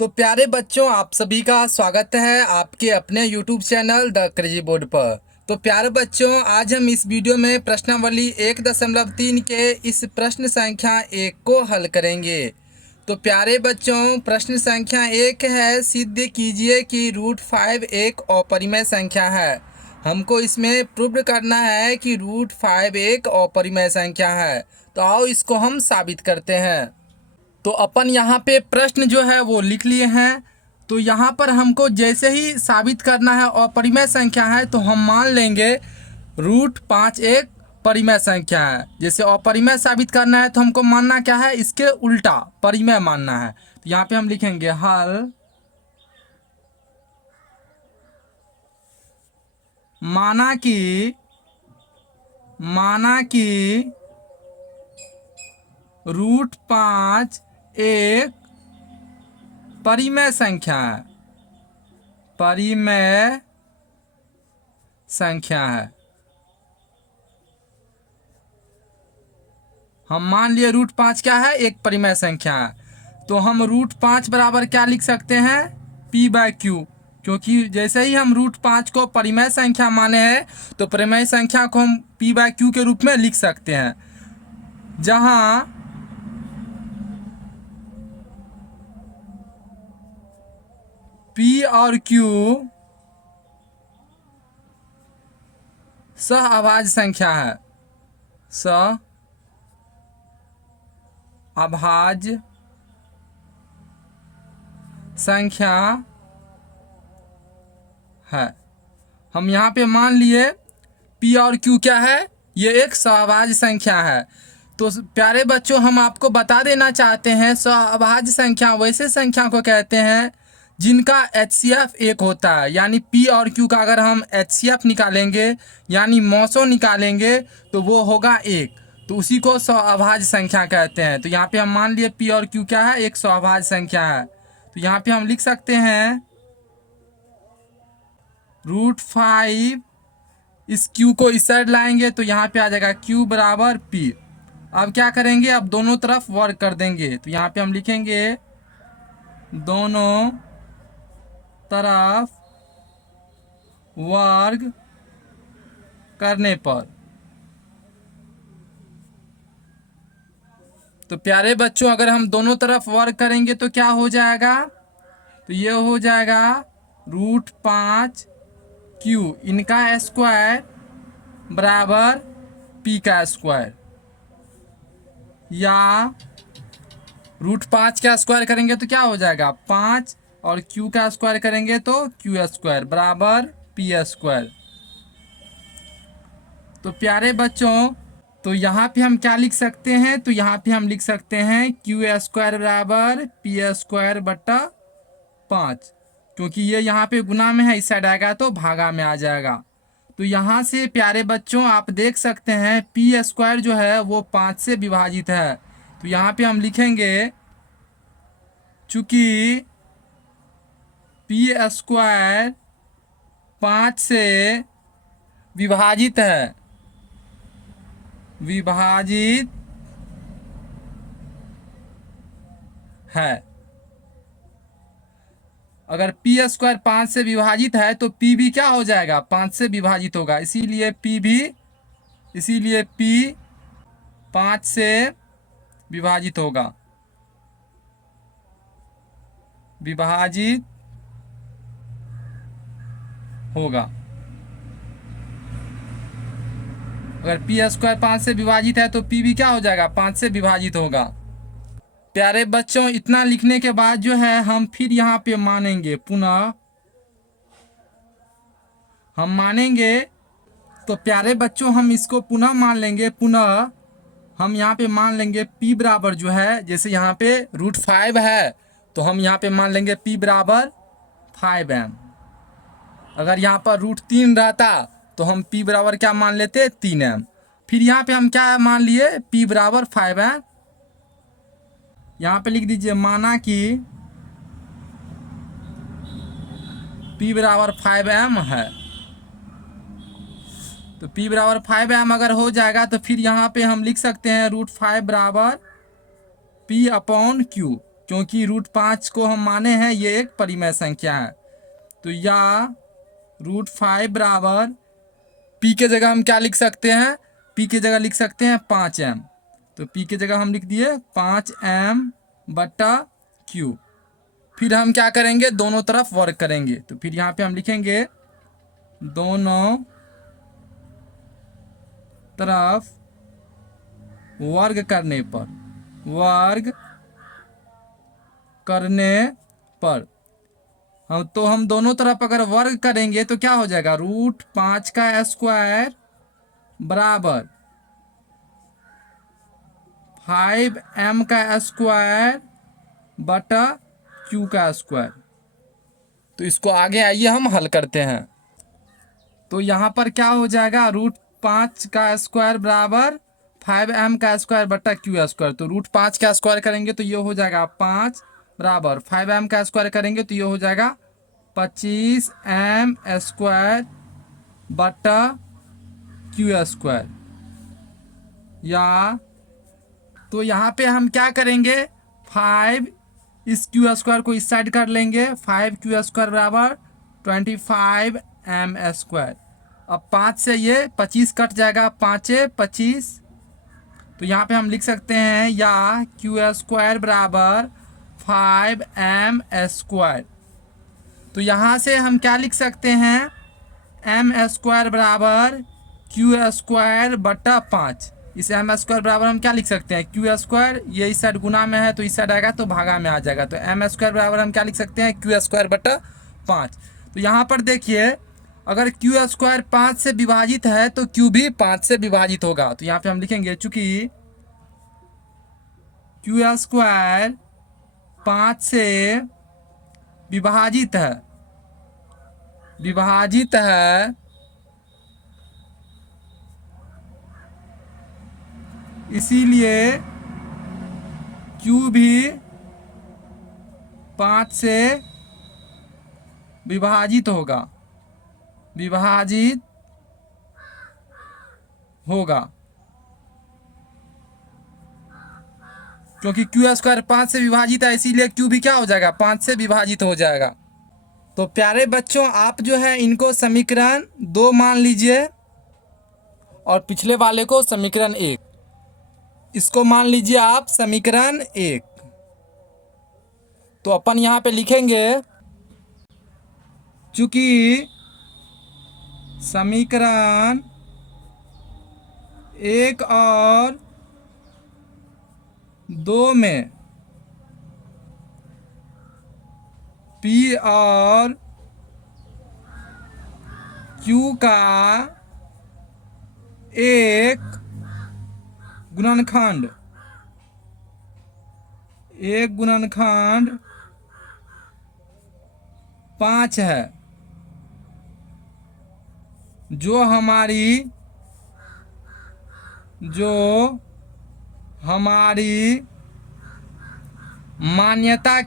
तो प्यारे बच्चों, आप सभी का स्वागत है आपके अपने YouTube channel the crazy board पर। तो प्यारे बच्चों, आज हम इस वीडियो में प्रश्नावली 1.3 के इस प्रश्न संख्या 1 को हल करेंगे। तो प्यारे बच्चों, प्रश्न संख्या 1 है, सिद्ध कीजिए कि √5 एक अपरिमेय संख्या है। हमको इसमें प्रूव करना है कि √5 एक अपरिमेय संख्या है। तो आओ इसको हम साबित करते हैं। तो अपन यहाँ पे प्रश्न जो है वो लिख लिए हैं। तो यहाँ पर हमको जैसे ही साबित करना है अपरिमेय संख्या है, तो हम मान लेंगे √5 एक परिमेय संख्या है। जैसे अपरिमेय साबित करना है तो हमको मानना क्या है, इसके उल्टा परिमेय मानना है। तो यहाँ पे हम लिखेंगे हल माना कि √5 एक परिमेय संख्या है। हम मान लिए √5 क्या है, एक परिमेय संख्या है। तो हम √5 बराबर क्या लिख सकते हैं, p/q। क्योंकि जैसे ही हम √5 को परिमेय संख्या माने हैं, तो परिमेय संख्या को हम p/q के रूप में लिख सकते हैं, जहां p और q सहअभाज्य संख्या है। सहअभाज्य संख्या है। हम यहाँ पे मान लिए p और q क्या है, ये एक सहअभाज्य संख्या है। तो प्यारे बच्चों, हम आपको बता देना चाहते हैं, सहअभाज्य संख्या वैसे संख्या को कहते हैं जिनका HCF एक होता है। यानी p और q का अगर हम HCF निकालेंगे यानी मौसो निकालेंगे तो वो होगा एक। तो उसी को सहअभाज्य संख्या कहते हैं। तो यहाँ पे हम मान लिए p और q क्या है, एक सहअभाज्य संख्या है। तो यहाँ पे हम लिख सकते हैं √5, इस q को इस साइड लाएंगे तो यहाँ पे आ जाएगा q बराबर p। अब क्या करेंगे, अब दोनों तरफ वर्ग कर देंगे। तो यहाँ पे हम लिखेंगे दोनों तरफ वर्ग करने पर। तो प्यारे बच्चों, अगर हम दोनों तरफ वर्ग करेंगे तो क्या हो जाएगा, तो ये हो जाएगा √5q इनका स्क्वायर बराबर p का स्क्वायर, या √5 का स्क्वायर करेंगे तो क्या हो जाएगा 5, और q का स्क्वायर करेंगे तो q स्क्वायर बराबर p स्क्वायर। तो प्यारे बच्चों, तो यहाँ पे हम क्या लिख सकते हैं, तो यहाँ पे हम लिख सकते हैं q स्क्वायर बराबर p स्क्वायर बट्टा 5। क्योंकि ये यहाँ पे गुना में है, इस साइड आएगा तो भागा में आ जाएगा। तो यहाँ से प्यारे बच्चों आप देख सकते हैं p स्क्वायर जो है वो 5 से विभाजित है। तो यहाँ पे हम लिखेंगे चूंकि p स्क्वायर 5 से विभाजित है। अगर p स्क्वायर 5 से विभाजित है तो p भी क्या हो जाएगा, 5 से विभाजित होगा। इसीलिए p 5 से विभाजित होगा, अगर p स्क्वायर 5 से विभाजित है तो p भी क्या हो जाएगा, 5 से विभाजित होगा। प्यारे बच्चों, इतना लिखने के बाद जो है हम फिर यहाँ पे मानेंगे, पुनः हम मानेंगे। तो प्यारे बच्चों, हम इसको पुनः मान लेंगे। पुनः हम यहाँ पे मान लेंगे p बराबर जो है, जैसे यहाँ पे √5 है तो हम यहाँ पे मान लेंगे p बराबर 5m। अगर यहाँ पर √3 रहता तो हम p बराबर क्या मान लेते, 3m। फिर यहाँ पे हम क्या मान लिए, p बराबर 5m। यहाँ पे लिख दीजिए माना कि p बराबर 5m है। तो p बराबर 5m अगर हो जाएगा तो फिर यहाँ पे हम लिख सकते हैं √5 बराबर p/q। क्योंकि रूट 5 को हम माने हैं ये एक परिमेय संख्या है। तो या रूट 5 बराबर पी के जगह हम क्या लिख सकते हैं, पी के जगह लिख सकते हैं 5m। तो पी के जगह हम लिख दिए 5m बटा क्यू। फिर हम क्या करेंगे, दोनों तरफ वर्ग करेंगे। तो फिर यहाँ पे हम लिखेंगे दोनों तरफ वर्ग करने पर, वर्ग करने पर हम दोनों तरफ अगर वर्ग करेंगे तो क्या हो जाएगा, रूट 5 का स्क्वायर बराबर 5m का स्क्वायर बटा q का स्क्वायर। तो इसको आगे आइए हम हल करते हैं। तो यहाँ पर क्या हो जाएगा, रूट 5 का स्क्वायर बराबर 5m का स्क्वायर बटा q स्क्वायर। तो रूट 5 का स्क्वायर करेंगे तो ये हो जाएगा 5 बराबर 5m का स्क्वायर करेंगे तो ये हो जाएगा 25m स्क्वायर बटा q स्क्वायर। या तो यहाँ पे हम क्या करेंगे, 5 इस q स्क्वायर को इस साइड कर लेंगे, 5q स्क्वायर बराबर 25m स्क्वायर। अब 5 से ये 25 कट जाएगा, 5 25। तो यहाँ पे हम लिख सकते हैं या q स्क्वायर बराबर 5m स्क्वायर। तो यहाँ से हम क्या लिख सकते हैं, m स्क्वायर बराबर q स्क्वायर बटा 5। इस m स्क्वायर बराबर हम क्या लिख सकते हैं, q स्क्वायर, ये इस साइड गुना में है तो इस साइड आएगा तो भागा में आ जाएगा। तो m स्क्वायर बराबर हम क्या लिख सकते हैं, q स्क्वायर बटा 5। तो यहाँ पर देखिए अगर q स्क्वायर 5 से विभाजित है तो q भी 5 से विभाजित होगा। तो यहाँ पे हम लिखेंगे चूंकि q स्क्वायर 5 से विभाजित है, इसीलिए q भी 5 से विभाजित होगा, क्योंकि q स्क्वायर 5 से विभाजित है इसीलिए q भी क्या हो जाएगा, 5 से विभाजित हो जाएगा। तो प्यारे बच्चों आप जो है इनको समीकरण 2 मान लीजिए और पिछले वाले को समीकरण 1, इसको मान लीजिए आप समीकरण 1। तो अपन यहाँ पे लिखेंगे चूंकि समीकरण 1 और 2 में P और Q का एक गुणनखंड 5 है, जो हमारी मान्यता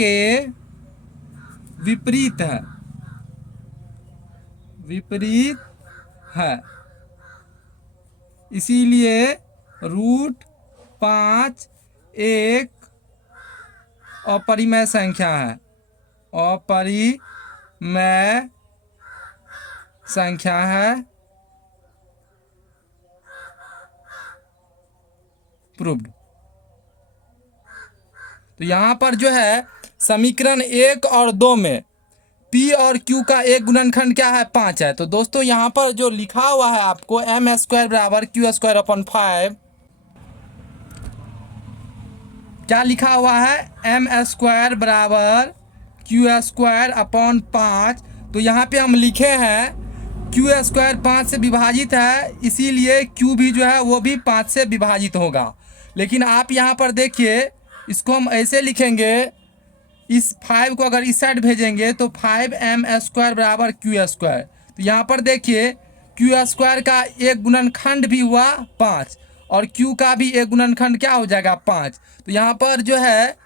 के विपरीत है। इसीलिए रूट 5 एक अपरिमेय संख्या है, प्रूव्ड। तो यहाँ पर जो है समीकरण 1 और 2 में P और Q का एक गुणनखंड क्या है, 5 है। तो दोस्तों यहाँ पर जो लिखा हुआ है आपको m स्क्वायर बराबर q स्क्वायर अपॉन 5, क्या लिखा हुआ है, m स्क्वायर बराबर q स्क्वायर अपॉन 5। तो यहाँ पे हम लिखे हैं q स्क्वायर 5 से विभाजित है इसीलिए q भी जो है वो भी 5 से विभाजित होगा। लेकिन आप यहाँ पर देखिए इसको हम ऐसे लिखेंगे, इस 5 को अगर इस साइड भेजेंगे तो 5m स्क्वायर बराबर q स्क्वायर। तो यहाँ पर देखिए q स्क्वायर का एक गुणनखंड भी हुआ 5 और q का भी एक गुणनखंड क्या हो जाएगा, 5। तो यहाँ पर जो है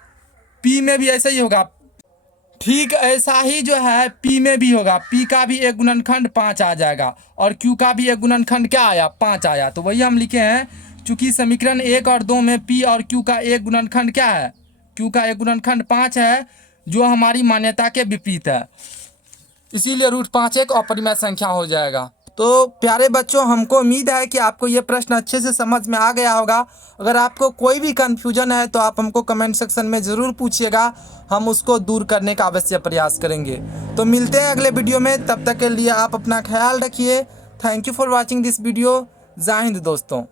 p में भी ऐसा ही होगा, ठीक ऐसा ही जो है p में भी होगा, p का भी एक गुणनखंड 5 आ जाएगा और q का भी एक गुणनखंड क्या आया, 5 आया। तो वही हम लिखे हैं चूंकि समीकरण 1 और 2 में P और Q का एक गुणनखंड क्या है, Q का एक गुणनखंड 5 है, जो हमारी मान्यता के विपरीत है, इसीलिए √5 एक अपरिमेय संख्या हो जाएगा। तो प्यारे बच्चों, हमको उम्मीद है कि आपको ये प्रश्न अच्छे से समझ में आ गया होगा। अगर आपको कोई भी कन्फ्यूजन है तो आप हमको कमेंट सेक्शन में ज़रूर पूछिएगा, हम उसको दूर करने का अवश्य प्रयास करेंगे। तो मिलते हैं अगले वीडियो में, तब तक के लिए आप अपना ख्याल रखिए। Thank you for watching this video. जय हिंद दोस्तों।